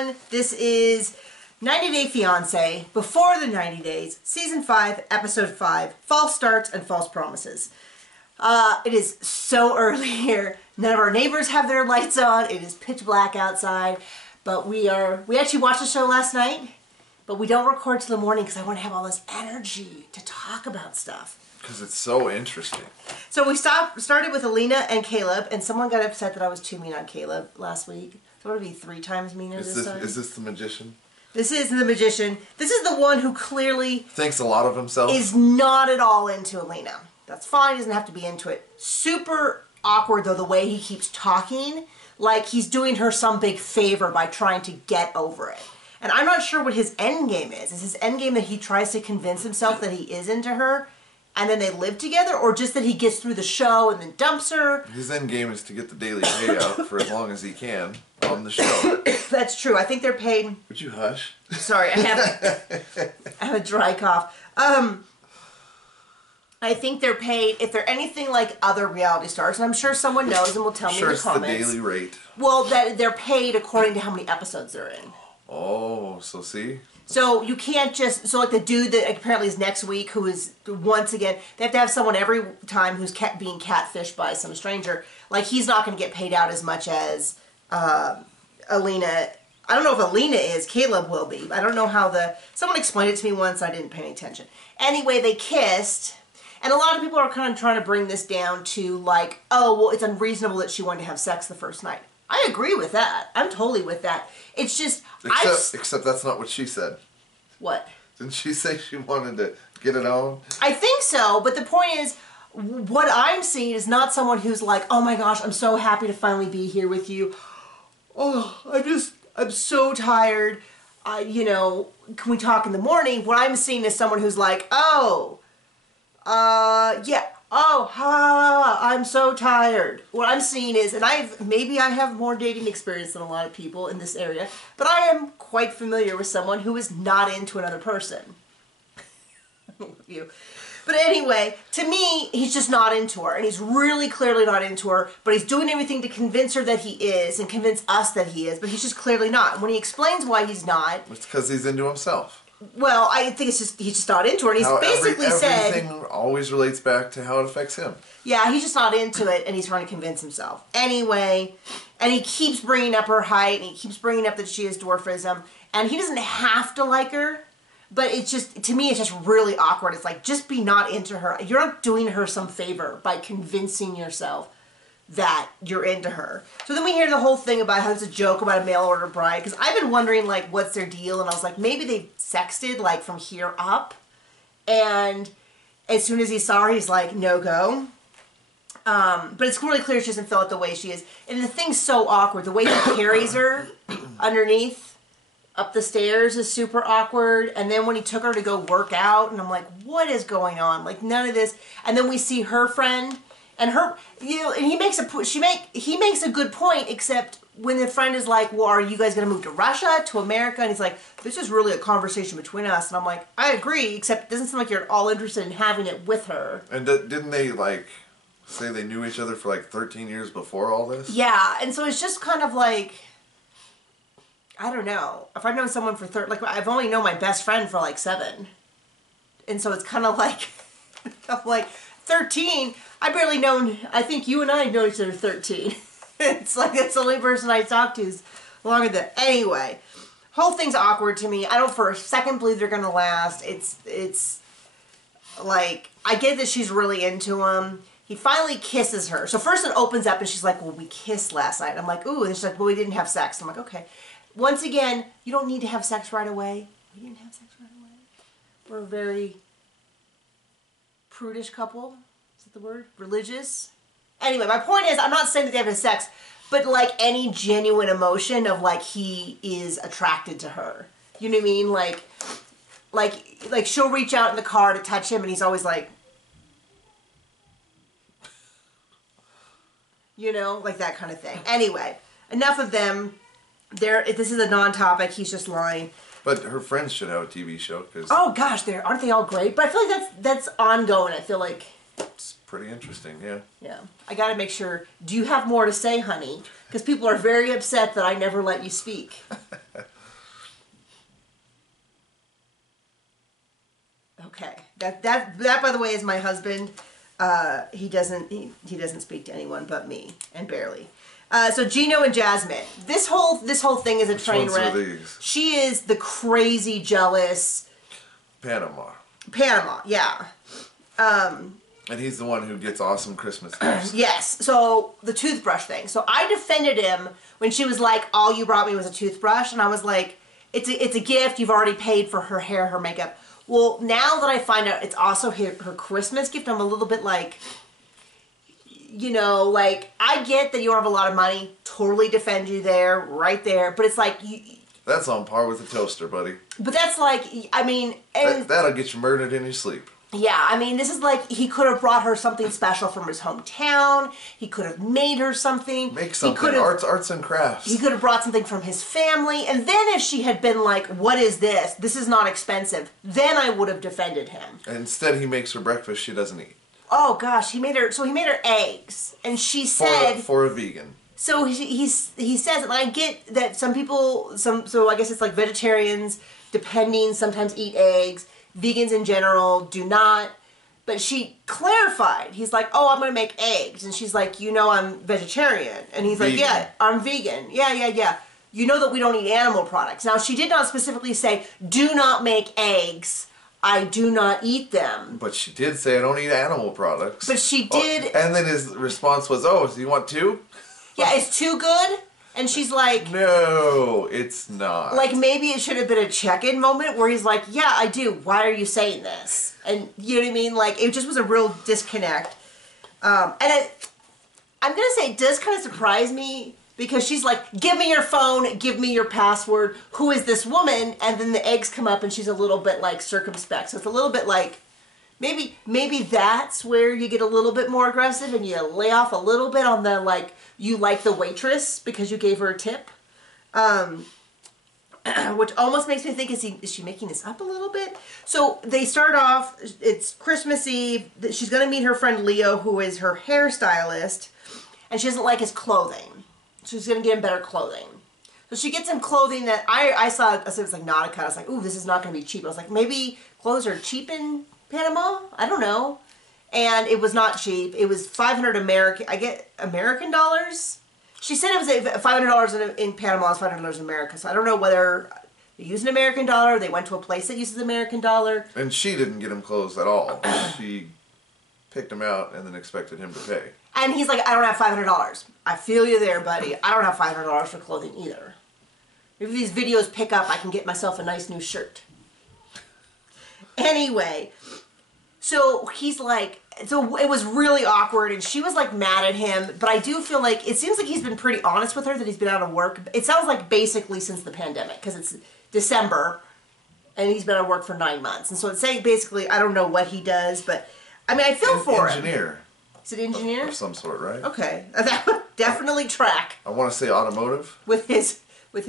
everyone. This is 90 Day Fiance, Before the 90 Days, Season 5, Episode 5, False Starts and False Promises. It is so early here. None of our neighbors have their lights on. It is pitch black outside. But we actually watched the show last night, but we don't record till the morning because I want to have all this energy to talk about stuff. Because it's so interesting. So we started with Alina and Caleb, and someone got upset that I was too mean on Caleb last week. So I'm going to be 3 times meaner this time. Is this the magician? This is the magician. This is the one who clearly thinks a lot of himself. Is not at all into Alina. That's fine. He doesn't have to be into it. Super awkward, though, the way he keeps talking. Like he's doing her some big favor by trying to get over it. And I'm not sure what his end game is. Is his end game that he tries to convince himself that he is into her and then they live together? Or just that he gets through the show and then dumps her? His end game is to get the daily payout for as long as he can on the show. That's true. I think they're paid... Would you hush? Sorry, I have a dry cough. I think they're paid, if they're anything like other reality stars, and I'm sure someone knows and will tell me in the comments. Sure, it's the daily rate. Well, that they're paid according to how many episodes they're in. Oh, so see? So you can't just, so like the dude that apparently is next week, who is, once again, they have to have someone every time who's being catfished by some stranger. Like, he's not going to get paid out as much as Alina. I don't know if Alina is. Caleb will be. I don't know how someone explained it to me once, I didn't pay any attention. Anyway, they kissed. And a lot of people are kind of trying to bring this down to like, oh, well, it's unreasonable that she wanted to have sex the first night. I agree with that. I'm totally with that. It's just... Except that's not what she said. What? Didn't she say she wanted to get it on? I think so, but the point is, what I'm seeing is not someone who's like, oh my gosh, I'm so happy to finally be here with you. Oh, I'm so tired. You know, can we talk in the morning? What I'm seeing is someone who's like, oh... yeah. Oh, I'm so tired. What I'm seeing is, and maybe I have more dating experience than a lot of people in this area, but I am quite familiar with someone who is not into another person. I love you. But anyway, to me, he's just not into her, and he's really clearly not into her, but he's doing everything to convince her that he is, and convince us that he is, but he's just clearly not. And when he explains why he's not... It's because he's into himself. Well, I think he's just not into her. And he's basically said... Everything always relates back to how it affects him. Yeah, he's just not into it, and he's trying to convince himself. Anyway, and he keeps bringing up her height, and he keeps bringing up that she has dwarfism, and he doesn't have to like her, but it's just, to me, it's just really awkward. It's like, just be not into her. You're not doing her some favor by convincing yourself that you're into her. So then we hear the whole thing about how it's a joke about a mail order bride, because I've been wondering, like, what's their deal, and I was like, maybe they sexted, like, from here up, and as soon as he saw her, he's like, no go. But it's really clear she doesn't feel it the way she is, and the thing's so awkward. The way he carries her underneath up the stairs is super awkward, and then when he took her to go work out, and I'm like, what is going on? Like, none of this, and then we see her friend, and her, you know, and he makes a good point, except when the friend is like, well, are you guys going to move to Russia, to America? And he's like, this is really a conversation between us. And I'm like, I agree, except it doesn't seem like you're at all interested in having it with her. And didn't they, like, say they knew each other for, like, 13 years before all this? Yeah, and so it's just kind of like, I don't know. If I've known someone for like, I've only known my best friend for, like, 7. And so it's kind of like, I'm like, 13? I barely known, I think you and I know each other 13. It's like, that's the only person I talk to is longer than, anyway. Whole thing's awkward to me. I don't for a second believe they're going to last. It's like, I get that she's really into him. He finally kisses her. So first it opens up and she's like, well, we kissed last night. I'm like, ooh, and she's like, well, we didn't have sex. I'm like, okay. Once again, you don't need to have sex right away. We didn't have sex right away. We're a very prudish couple. Is that the word? Religious? Anyway, my point is, I'm not saying that they have sex, but like any genuine emotion of like he is attracted to her. You know what I mean? Like she'll reach out in the car to touch him and he's always like, you know, like that kind of thing. Anyway, enough of them. This is a non-topic. He's just lying. But her friends should have a TV show. Cause oh gosh, aren't they all great? But I feel like that's ongoing. I feel like... pretty interesting, yeah. Yeah. I got to make sure, do you have more to say, honey? Because people are very upset that I never let you speak. Okay. That by the way is my husband. He doesn't speak to anyone but me, and barely. So Gino and Jasmine. This whole thing is a train wreck. Which ones are these? She is the crazy jealous Panama, yeah. And he's the one who gets awesome Christmas gifts. Yes. So the toothbrush thing. So I defended him when she was like, "All you brought me was a toothbrush," and I was like, "It's a gift. You've already paid for her hair, her makeup." Well, now that I find out it's also her Christmas gift, I'm a little bit like, you know, like, I get that you don't have a lot of money. Totally defend you there, right there. But it's like... That's on par with a toaster, buddy. But that's like, I mean... And that'll get you murdered in your sleep. Yeah, I mean, this is like, he could have brought her something special from his hometown. He could have made her something. Make something. Arts and crafts. He could have brought something from his family. And then if she had been like, what is this? This is not expensive. Then I would have defended him. Instead, he makes her breakfast she doesn't eat. Oh, gosh. He made her eggs. And she said... For a vegan. So he says, and I get that some people, so I guess it's like vegetarians, depending, sometimes eat eggs. Vegans in general do not. But she clarified. He's like, oh, I'm going to make eggs. And she's like, you know I'm vegetarian. And he's like, yeah, I'm vegan. Yeah. You know that we don't eat animal products. Now, she did not specifically say, do not make eggs. I do not eat them. But she did say, I don't eat animal products. But she did. Oh, and then his response was, oh, so you want two? Yeah, it's too good. And she's like... No, it's not. Like, maybe it should have been a check-in moment where he's like, yeah, I do. Why are you saying this? And, you know what I mean? Like, it just was a real disconnect. I'm going to say it does kind of surprise me because she's like, give me your phone, give me your password. Who is this woman? And then the eggs come up and she's a little bit, like, circumspect. So it's a little bit like... Maybe that's where you get a little bit more aggressive and you lay off a little bit on the, like, you like the waitress because you gave her a tip. Which almost makes me think, is she making this up a little bit? So they start off, it's Christmas Eve. She's going to meet her friend Leo, who is her hairstylist. And she doesn't like his clothing. She's going to get him better clothing. So she gets him clothing that I saw it was like Nautica. I was like, ooh, this is not going to be cheap. I was like, maybe clothes are cheap in Panama? I don't know. And it was not cheap. It was $500 American. I get American dollars? She said it was $500 in Panama, it's $500 in America. So I don't know whether they use an American dollar, or they went to a place that uses American dollar. And she didn't get him clothes at all. She picked him out and then expected him to pay. And he's like, I don't have $500. I feel you there, buddy. I don't have $500 for clothing either. If these videos pick up, I can get myself a nice new shirt. Anyway, so he's like, so it was really awkward, and she was like mad at him, but I do feel like, it seems like he's been pretty honest with her that he's been out of work. It sounds like basically since the pandemic, because it's December, and he's been out of work for 9 months. And so it's saying basically, I don't know what he does, but, I mean, I feel for him. Engineer. Is it engineer? Of some sort, right? Okay, that would definitely track. I want to say automotive. With his, well,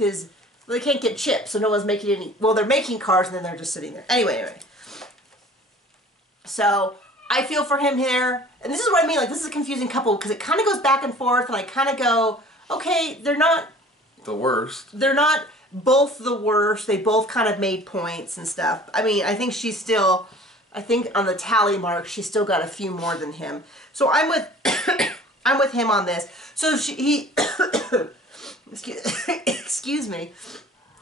they can't get chips, so no one's making any, well, they're making cars, and then they're just sitting there. Anyway. So, I feel for him here, and this is what I mean, like, this is a confusing couple, because it kind of goes back and forth, and I kind of go, okay, they're not... The worst. They're not both the worst, they both kind of made points and stuff. I mean, I think she's still, I think on the tally mark, she's still got a few more than him. So I'm with, I'm with him on this. So excuse me.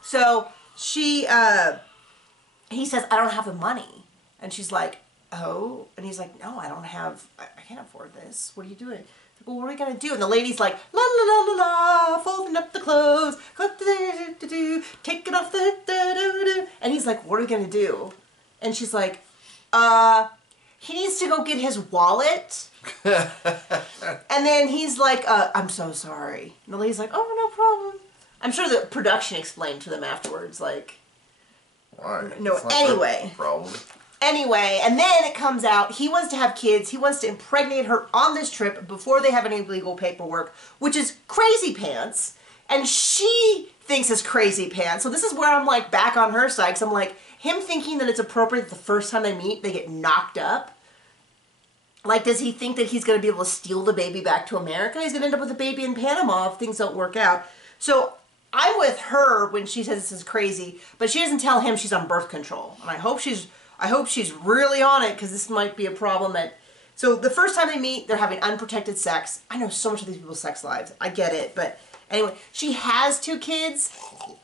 So he says, I don't have the money. And she's like, oh, and he's like, no, I don't have, I can't afford this. What are you doing? Like, well, what are we going to do? And the lady's like, la la la la la, folding up the clothes, taking off the, and he's like, what are we going to do? And she's like, he needs to go get his wallet. And then he's like, I'm so sorry. And the lady's like, oh, no problem. I'm sure the production explained to them afterwards, like, why? No, anyway. Problem. Anyway, and then it comes out, he wants to have kids, he wants to impregnate her on this trip before they have any legal paperwork, which is crazy pants, and she thinks it's crazy pants. So this is where I'm like back on her side, because I'm like, him thinking that it's appropriate that the first time they meet, they get knocked up. Like, does he think that he's going to be able to steal the baby back to America? He's going to end up with a baby in Panama if things don't work out. So I'm with her when she says this is crazy, but she doesn't tell him she's on birth control. And I hope she's really on it, because this might be a problem. So the first time they meet, they're having unprotected sex. I know so much of these people's sex lives. I get it, but anyway, she has 2 kids.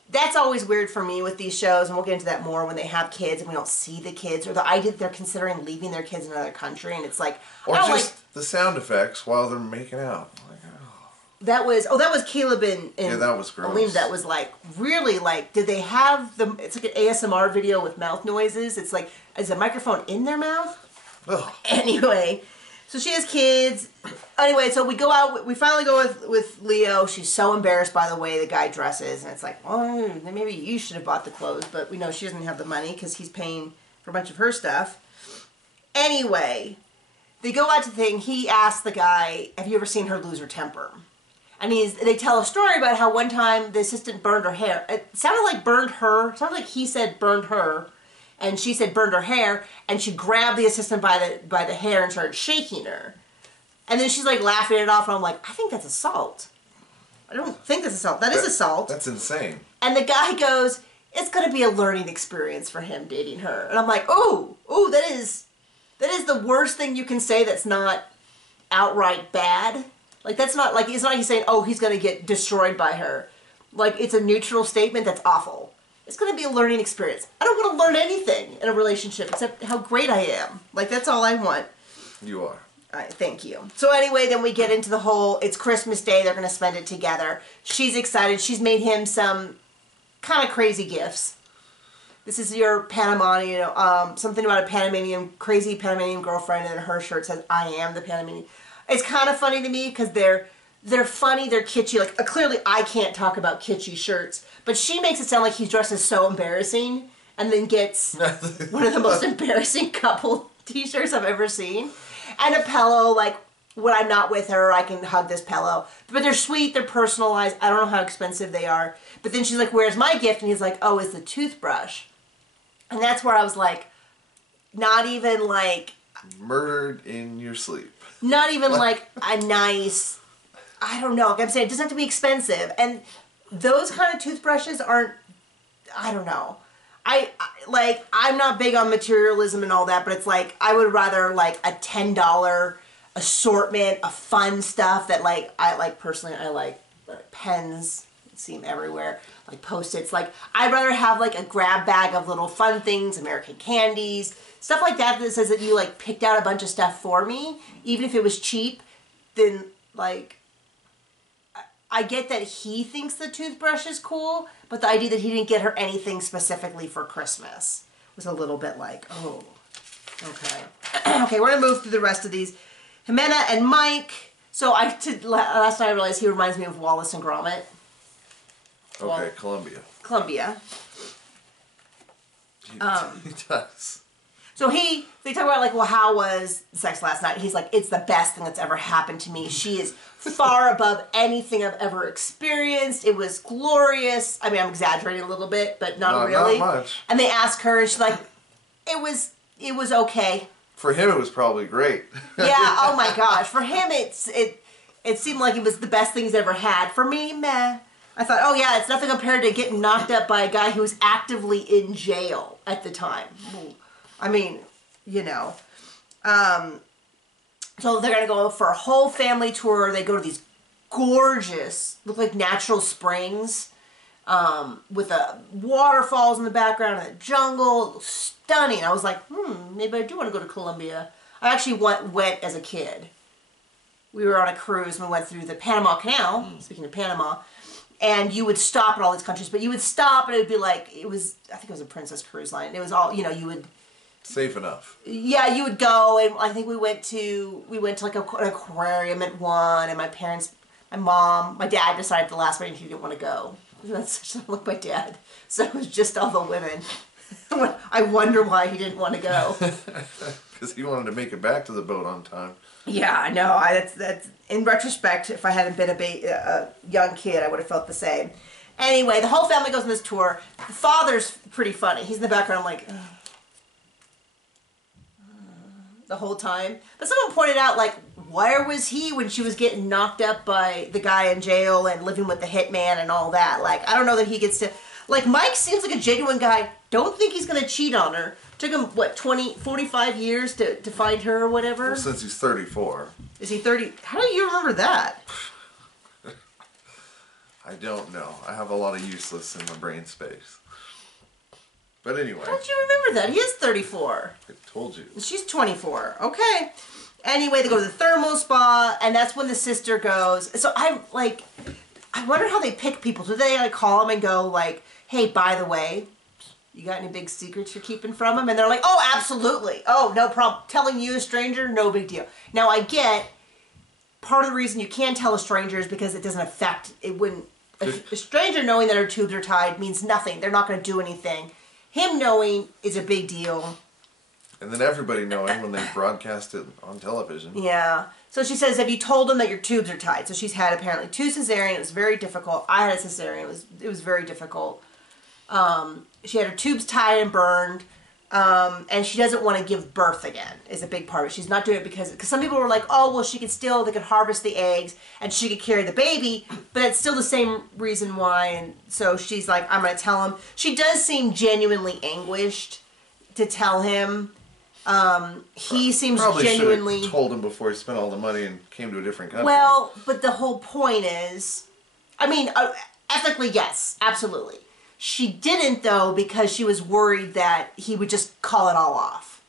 That's always weird for me with these shows, and we'll get into that more when they have kids and we don't see the kids, or the idea that they're considering leaving their kids in another country, and it's like, or just the sound effects while they're making out. Like, oh. That was Caleb and yeah, that was gross. Alina. That was like really like, did they have the? It's like an ASMR video with mouth noises. It's like, is a microphone in their mouth? Ugh. Anyway. So she has kids. Anyway, so we go out. We finally go with Leo. She's so embarrassed by the way the guy dresses. And it's like, well, maybe you should have bought the clothes. But we know she doesn't have the money because he's paying for a bunch of her stuff. Anyway, they go out to the thing. He asks the guy, have you ever seen her lose her temper? And they tell a story about how one time the assistant burned her hair. It sounded like burned her. It sounded like he said burned her. And she said burned her hair, and she grabbed the assistant by the hair and started shaking her. And then she's like laughing it off, and I'm like, I think that's assault. I don't think that's assault. That is assault. That's insane. And the guy goes, it's going to be a learning experience for him dating her. And I'm like, ooh, that is the worst thing you can say that's not outright bad. Like, that's not, like, it's not like he's saying, oh, he's going to get destroyed by her. Like, it's a neutral statement that's awful. It's going to be a learning experience. I don't want to learn anything in a relationship except how great I am. Like, that's all I want. You are. All right, thank you. So anyway, then we get into the whole, it's Christmas Day, they're going to spend it together. She's excited. She's made him some kind of crazy gifts. This is your Panamanian, something about a Panamanian, crazy Panamanian girlfriend, and her shirt says, I am the Panamanian. It's kind of funny to me because they're funny, they're kitschy. Like, clearly I can't talk about kitschy shirts, but she makes it sound like he's dressed as so embarrassing, and then gets one of the most embarrassing couple t-shirts I've ever seen. And a pillow, like, when I'm not with her, I can hug this pillow. But they're sweet, they're personalized, I don't know how expensive they are. But then she's like, where's my gift? And he's like, oh, it's the toothbrush. And that's where I was like, not even like... Murdered in your sleep. Not even like a nice... I don't know. Like I'm saying, it doesn't have to be expensive. And those kind of toothbrushes aren't, I don't know. I'm not big on materialism and all that, but it's like, I would rather like a $10 assortment of fun stuff that like, personally, I like pens, see them everywhere, like Post-its. Like, I'd rather have like a grab bag of little fun things, American candies, stuff like that that says that you like picked out a bunch of stuff for me, even if it was cheap, then like, I get that he thinks the toothbrush is cool, but the idea that he didn't get her anything specifically for Christmas was a little bit like, oh, okay. Okay, we're going to move through the rest of these. Jimena and Mike. So last night I realized he reminds me of Wallace and Gromit. Okay, Columbia. He does. So they talk about like, well, how was sex last night? He's like, it's the best thing that's ever happened to me. She is far above anything I've ever experienced. It was glorious. I mean, I'm exaggerating a little bit, but not really. Not much. And they ask her, and she's like, it was okay. For him, it was probably great. Yeah. Oh my gosh. For him, it seemed like it was the best thing he's ever had. For me, meh. I thought, oh yeah, it's nothing compared to getting knocked up by a guy who was actively in jail at the time. I mean, you know. So they're going to go for a whole family tour. They go to these gorgeous, look like natural springs, with waterfalls in the background and the jungle. Stunning. I was like, maybe I do want to go to Colombia. I actually went as a kid. We were on a cruise and we went through the Panama Canal, speaking of Panama, and you would stop in all these countries, but you would stop and it would be like, I think it was a Princess Cruise Line. It was all, you know, you would... Safe enough. Yeah, you would go, and I think we went to like an aquarium at one, and my dad decided at the last minute he didn't want to go. That's such a look, my dad. So it was just all the women. I wonder why he didn't want to go. Because he wanted to make it back to the boat on time. Yeah, I know. That's in retrospect, if I hadn't been a young kid, I would have felt the same. Anyway, the whole family goes on this tour. The father's pretty funny. He's in the background like... the whole time. But someone pointed out, like, where was he when she was getting knocked up by the guy in jail and living with the hitman and all that? Like, I don't know that he gets to... Like, Mike seems like a genuine guy. Don't think he's going to cheat on her. Took him, what, 45 years to find her or whatever? Well, since he's 34. Is he 30? How do you remember that? I don't know. I have a lot of useless in my brain space. But anyway. How did you remember that? He is 34. I told you. She's 24. Okay. Anyway, they go to the thermal spa, and that's when the sister goes. So I wonder how they pick people. Do they like call them and go like, "Hey, by the way, you got any big secrets you're keeping from him?" And they're like, "Oh, absolutely. Oh, no problem. Telling you a stranger, no big deal." Now I get part of the reason you can tell a stranger is because it doesn't affect. It wouldn't. A stranger knowing that her tubes are tied means nothing. They're not going to do anything. Him knowing is a big deal. And then everybody knowing when they broadcast it on television. Yeah. So she says, "Have you told them that your tubes are tied?" So she's had apparently 2 cesarean. It was very difficult. I had a cesarean. It was very difficult. She had her tubes tied and burned. And she doesn't want to give birth again is a big part of it. She's not doing it because some people were like, "Oh, well, they could harvest the eggs and she could carry the baby," but it's still the same reason why. And so she's like, "I'm going to tell him." She does seem genuinely anguished to tell him. He seems Probably genuinely should've told him before he spent all the money and came to a different country. Well, but the whole point is, I mean, ethically, yes, absolutely. She didn't, though, because she was worried that he would just call it all off.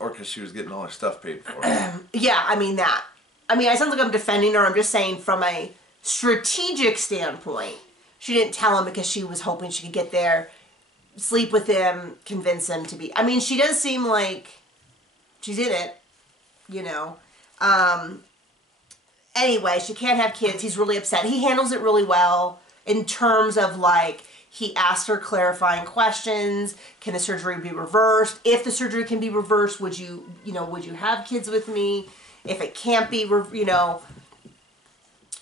Or because she was getting all her stuff paid for. Yeah, I mean that. I mean, it sounds like I'm defending her. I'm just saying from a strategic standpoint, she didn't tell him because she was hoping she could get there, sleep with him, convince him to be... I mean, she does seem like she's in it, you know. Anyway, she can't have kids. He's really upset. He handles it really well. In terms of, like, he asked her clarifying questions. Can the surgery be reversed? If the surgery can be reversed, would you have kids with me? If it can't be,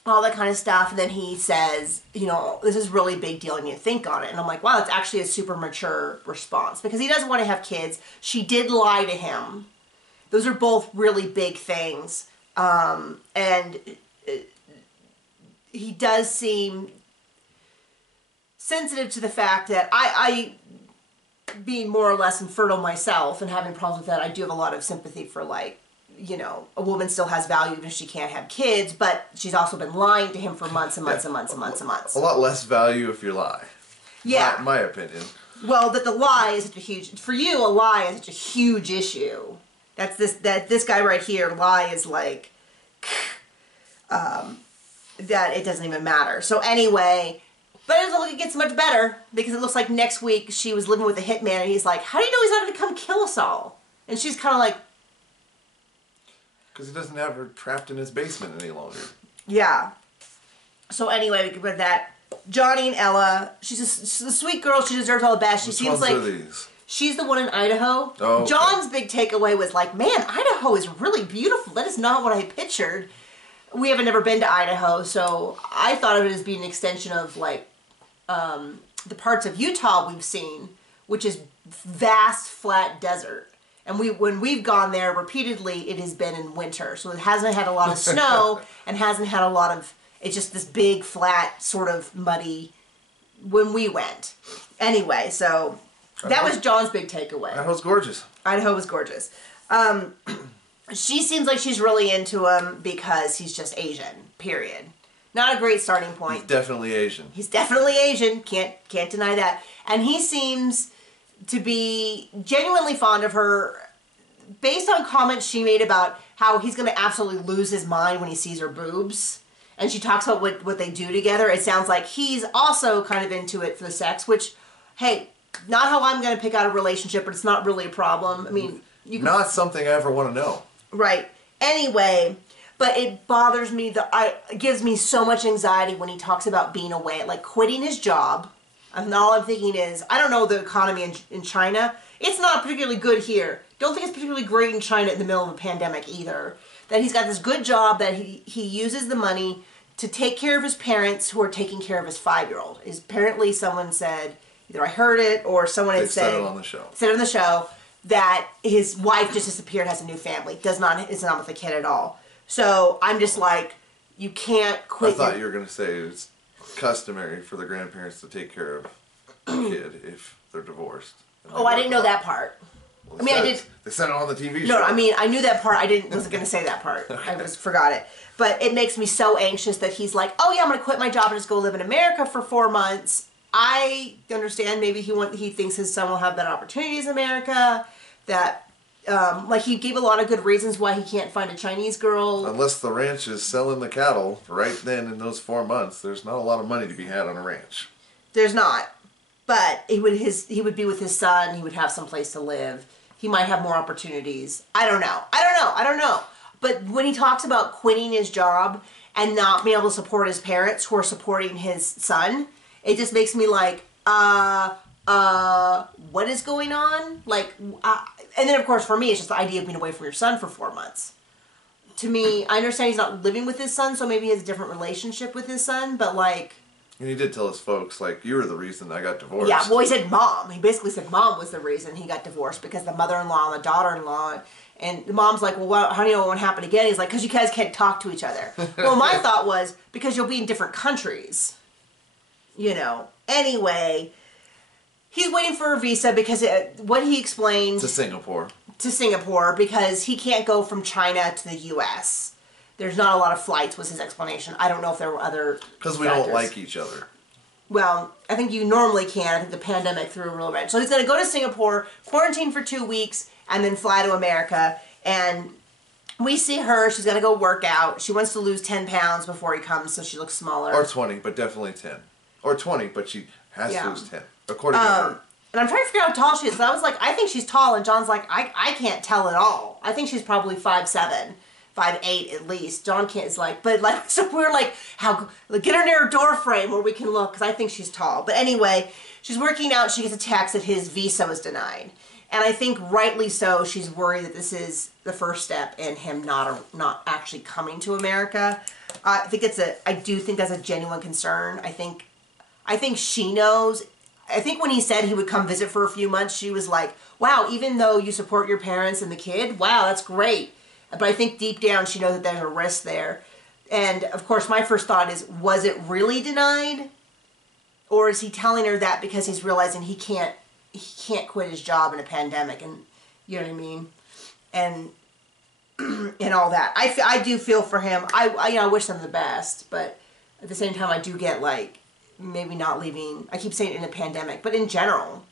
all that kind of stuff. And then he says, this is really a big deal and you think on it. And I'm like, wow, that's actually a super mature response. Because he doesn't want to have kids. She did lie to him. Those are both really big things. And he does seem... sensitive to the fact that I being more or less infertile myself and having problems with that, I do have a lot of sympathy for, like, a woman still has value even if she can't have kids, but she's also been lying to him for months and months and months and months and months. A lot less value if you lie. Yeah. My opinion. Well, that the lie is such a huge... For you, a lie is such a huge issue. This guy right here, lie is like... that it doesn't even matter. So anyway... But it doesn't look like it gets much better because it looks like next week she was living with a hitman and he's like, "How do you know he's not going to come kill us all?" And she's kind of like... Because he doesn't have her trapped in his basement any longer. Yeah. So anyway, we can put that. Johnny and Ella, she's a sweet girl. She deserves all the best. She seems like... Which ones are these? She's the one in Idaho. Oh, okay. John's big takeaway was like, "Man, Idaho is really beautiful. That is not what I pictured." We haven't never been to Idaho, so I thought of it as being an extension of, like, the parts of Utah we've seen, which is vast flat desert. And when we've gone there repeatedly, it has been in winter. So it hasn't had a lot of snow and hasn't had a lot of, it's just this big flat sort of muddy when we went. Anyway, so that was John's big takeaway. Idaho's gorgeous. Idaho was gorgeous. She seems like she's really into him because he's just Asian, period. Not a great starting point. He's definitely Asian. He's definitely Asian. Can't deny that. And he seems to be genuinely fond of her based on comments she made about how he's going to absolutely lose his mind when he sees her boobs. And she talks about what they do together. It sounds like he's also kind of into it for the sex, which, hey, not how I'm going to pick out a relationship, but it's not really a problem. I mean, you can... Not something I ever want to know. Right. Anyway... But it bothers me, it gives me so much anxiety when he talks about being away, like quitting his job. And all I'm thinking is, I don't know the economy in China. It's not particularly good here. Don't think it's particularly great in China in the middle of a pandemic either. That he's got this good job that he uses the money to take care of his parents who are taking care of his 5-year-old. Apparently someone said, either I heard it or someone had said... They said it on the show. Said it on the show. that his wife just disappeared, has a new family, is not with the kid at all. So I'm just like, you can't quit. I thought you were going to say it's customary for the grandparents to take care of the kid if they're divorced. Oh, I didn't know that part. Well, I mean, I did. They said it on the TV show. No, I mean, I knew that part. Wasn't going to say that part. I just forgot it. But it makes me so anxious that he's like, oh yeah, I'm going to quit my job and just go live in America for 4 months. I understand maybe he thinks his son will have better opportunities in America. That, like, he gave a lot of good reasons why he can't find a Chinese girl. Unless the ranch is selling the cattle right then in those 4 months, there's not a lot of money to be had on a ranch. There's not. But he would be with his son. He would have some place to live. He might have more opportunities. I don't know. But when he talks about quitting his job and not being able to support his parents who are supporting his son, it just makes me like, what is going on? Like, and then of course for me, it's just the idea of being away from your son for 4 months. To me, I understand he's not living with his son, so maybe he has a different relationship with his son, but like... And he did tell his folks, like, you were the reason I got divorced. Yeah, well, he said mom. He basically said mom was the reason he got divorced, because the mother-in-law and the daughter-in-law, and the mom's like, well, how do you know it won't happen again? He's like, because you guys can't talk to each other. Well, my thought was, because you'll be in different countries. You know. Anyway, he's waiting for a visa because what he explained... To Singapore, because he can't go from China to the U.S. There's not a lot of flights, was his explanation. I don't know if there were other Because we don't like each other. Well, I think you normally can. I think the pandemic threw a real wrench. So he's going to go to Singapore, quarantine for 2 weeks, and then fly to America. And we see her. She's going to go work out. She wants to lose 10 pounds before he comes, so she looks smaller. Or 20, but definitely 10. Or 20, but she has to lose 10, according to her. And I'm trying to figure out how tall she is. So I was like, I think she's tall. And John's like, I can't tell at all. I think she's probably 5'7". 5'8" at least. John can't is like, but like, so we're like, get her near a door frame where we can look, because I think she's tall. But anyway, she's working out. She gets a text that his visa was denied, and I think rightly so. She's worried that this is the first step in him not actually coming to America. I do think that's a genuine concern. I think she knows. I think when he said he would come visit for a few months, she was like, wow, even though you support your parents and the kid, wow, that's great. But I think deep down she knows that there's a risk there. And of course my first thought is, was it really denied? Or is he telling her that because he's realizing he can't quit his job in a pandemic, and you know what I mean? And and all that. I do feel for him. I wish them the best, but at the same time I do get like, maybe not leaving. I keep saying it in a pandemic, but in general.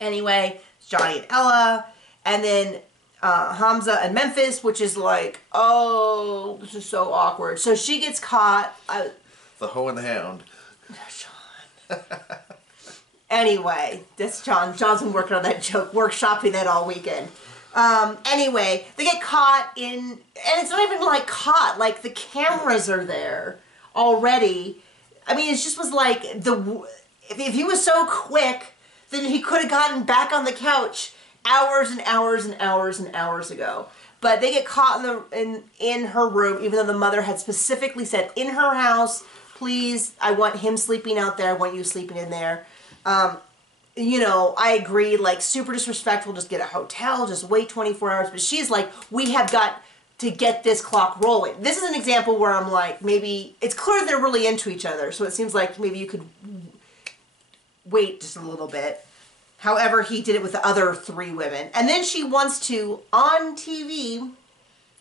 Anyway, it's Johnny and Ella, and then Hamza and Memphis, which is like, oh, this is so awkward. So she gets caught. The Hoe and the Hound. John. Anyway, that's John. John's been working on that joke, workshopping that all weekend. Anyway, they get caught in, and it's not even like caught, like the cameras are there already. I mean, it just was like, if he was so quick, then he could have gotten back on the couch hours and hours and hours and hours ago. But they get caught in her room, even though the mother had specifically said, in her house, please, I want him sleeping out there, I want you sleeping in there. You know, I agree, like, super disrespectful, just get a hotel, just wait 24 hours. But she's like, we have got to get this clock rolling. This is an example where I'm like, maybe, it's clear they're really into each other, so it seems like maybe you could wait just a little bit. However, he did it with the other 3 women. And then she wants to, on TV...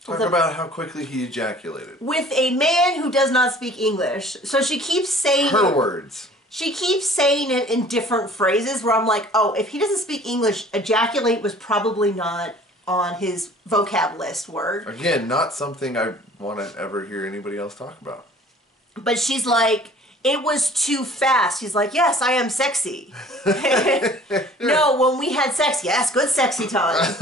Talk about how quickly he ejaculated. With a man who does not speak English. So she keeps saying... Her words. She keeps saying it in different phrases where I'm like, oh, if he doesn't speak English, ejaculate was probably not on his vocab list word. Again, not something I want to ever hear anybody else talk about. But she's like... It was too fast. He's like, yes, I am sexy. No, when we had sex, yes, good sexy time.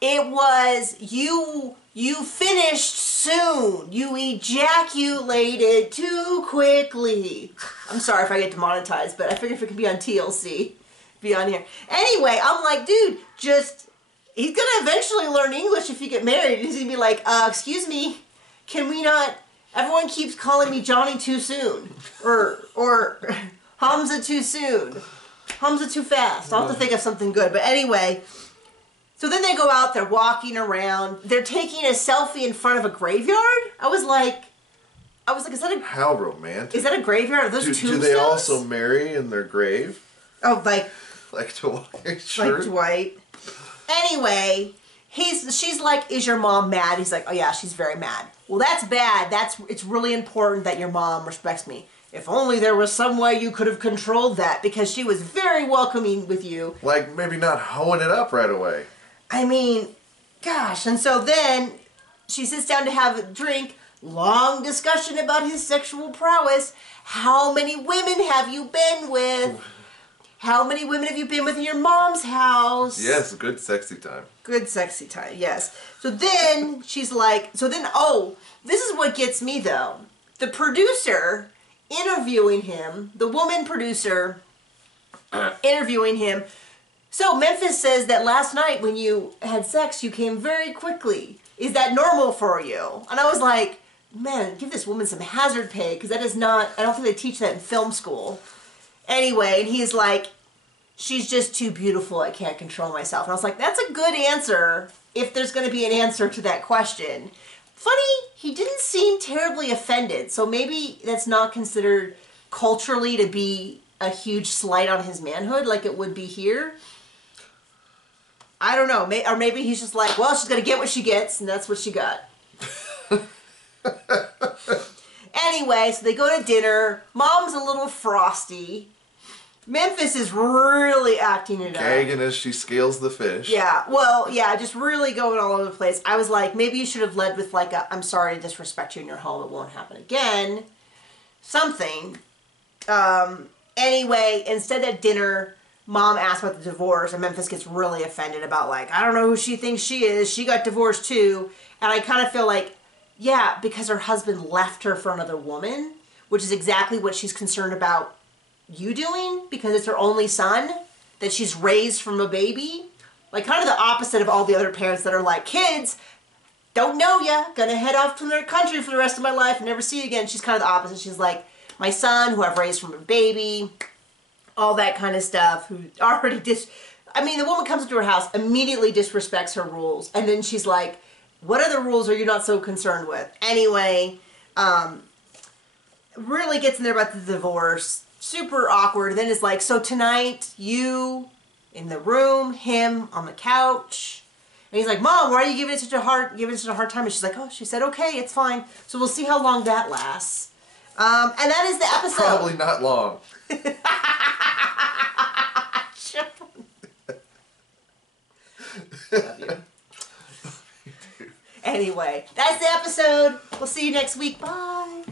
It was, you finished soon. You ejaculated too quickly. I'm sorry if I get demonetized, but I figured if it could be on TLC, be on here. Anyway, I'm like, dude, he's going to eventually learn English if you get married. He's going to be like, excuse me, can we not... Everyone keeps calling me Johnny too soon, or Hamza too soon. Hums it too fast. I'll have to think of something good. But anyway, so then they go out, they're walking around, they're taking a selfie in front of a graveyard. I was like, is that a... How romantic. Is that a graveyard? Are those tombstones? Do they also marry in their grave? Oh, like Dwight? Sure. Like Dwight. Anyway, she's like, is your mom mad? He's like, oh yeah, she's very mad. Well, that's bad. It's really important that your mom respects me. If only there was some way you could have controlled that, because she was very welcoming with you. Like maybe not hoeing it up right away. I mean, gosh. And so then she sits down to have a drink. Long discussion about his sexual prowess. How many women have you been with? How many women have you been with in your mom's house? Yes, good sexy time. Good sexy time, yes. So then she's like, oh, this is what gets me though. The producer interviewing him, the woman producer interviewing him. So Memphis says that last night when you had sex, you came very quickly. Is that normal for you? And I was like, man, give this woman some hazard pay, because that is not, I don't think they teach that in film school. Anyway, and he's like, she's just too beautiful, I can't control myself. And I was like, that's a good answer if there's going to be an answer to that question. Funny, he didn't seem terribly offended, so maybe that's not considered culturally to be a huge slight on his manhood like it would be here. I don't know, or maybe he's just like, well, she's going to get what she gets, and that's what she got. Anyway, so they go to dinner. Mom's a little frosty. Memphis is really acting it up. Gagging as she scales the fish. Yeah, well, yeah, just really going all over the place. I was like, maybe you should have led with like a, I'm sorry to disrespect you in your home, it won't happen again. Something. Anyway, instead at dinner, Mom asks about the divorce, and Memphis gets really offended about like, I don't know who she thinks she is. She got divorced too. And I kind of feel like, yeah, because her husband left her for another woman, which is exactly what she's concerned about you doing, because it's her only son that she's raised from a baby. Like kind of the opposite of all the other parents that are like, kids, don't know ya, gonna head off to their country for the rest of my life and never see you again. She's kind of the opposite. She's like, my son, who I've raised from a baby, all that kind of stuff, who already I mean, the woman comes into her house, immediately disrespects her rules, and then she's like, what other rules are you not so concerned with? Anyway, really gets in there about the divorce. Super awkward. Then it's like, so tonight, you in the room, him on the couch. And he's like, Mom, why are you giving it such a hard time? And she's like, oh, she said, okay, it's fine. So we'll see how long that lasts. And that is the episode. Probably not long. Love you. Anyway, that's the episode. We'll see you next week. Bye.